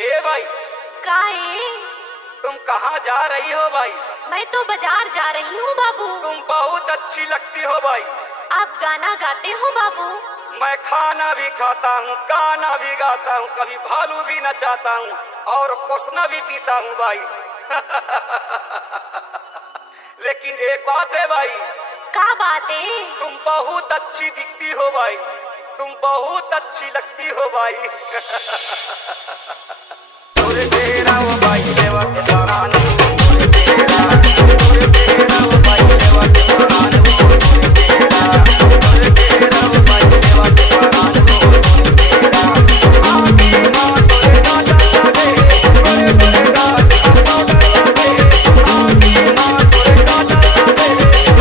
ए भाई, काहे? तुम कहाँ जा रही हो भाई? मैं तो बाजार जा रही हूँ बाबू। तुम बहुत अच्छी लगती हो भाई। आप गाना गाते हो बाबू? मैं खाना भी खाता हूँ, गाना भी गाता हूँ, कभी भालू भी नचाता हूँ और कोसना भी पीता हूँ भाई। लेकिन एक बात है भाई। क्या बात है? तुम बहुत अच्छी दिखती हो भाई, तुम बहुत अच्छी लगती हो भाई। तोरे तेरा वो भाई देवा के दौरान, तोरे तेरा वो भाई देवा के दौरान, तोरे तेरा वो भाई देवा के दौरान, तोरे तेरा आगे मां तोरे गाजा लागे, तोरे तोरे गाजा पाउडर लागे, आगे मां तोरे गाजा लागे,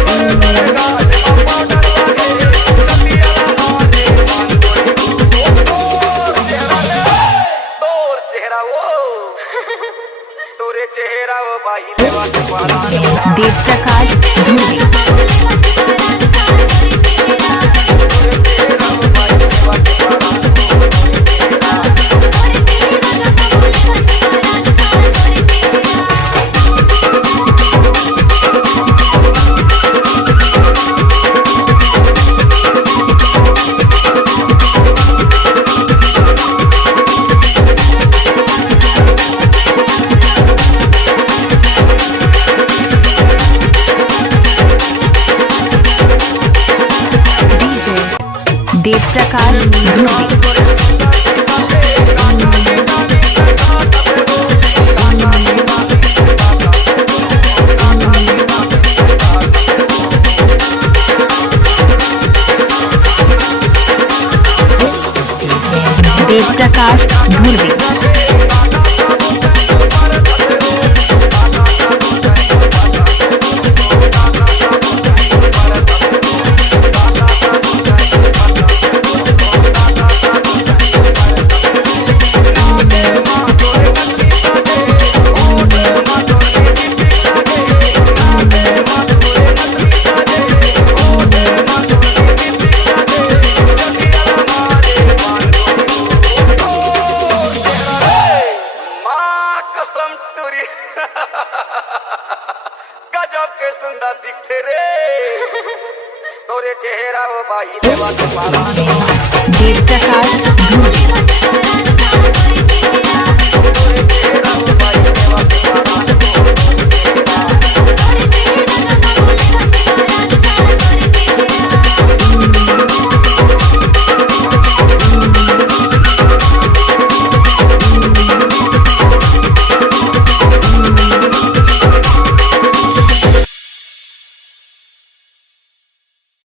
तोरे तोरे गाजा पाउडर लागे, सतिया माने मान तोर चेहरा वो तोरे चेहरा वो भाई देवा के दौरान। देव प्रकाश धूरी। देव प्रकाश धूरी। देव प्रकाश धूरी। गजब के सुंदर दिखते रे तोरे चेहरा वो भाई देवा के दौरान। देव प्रकाश धूरी।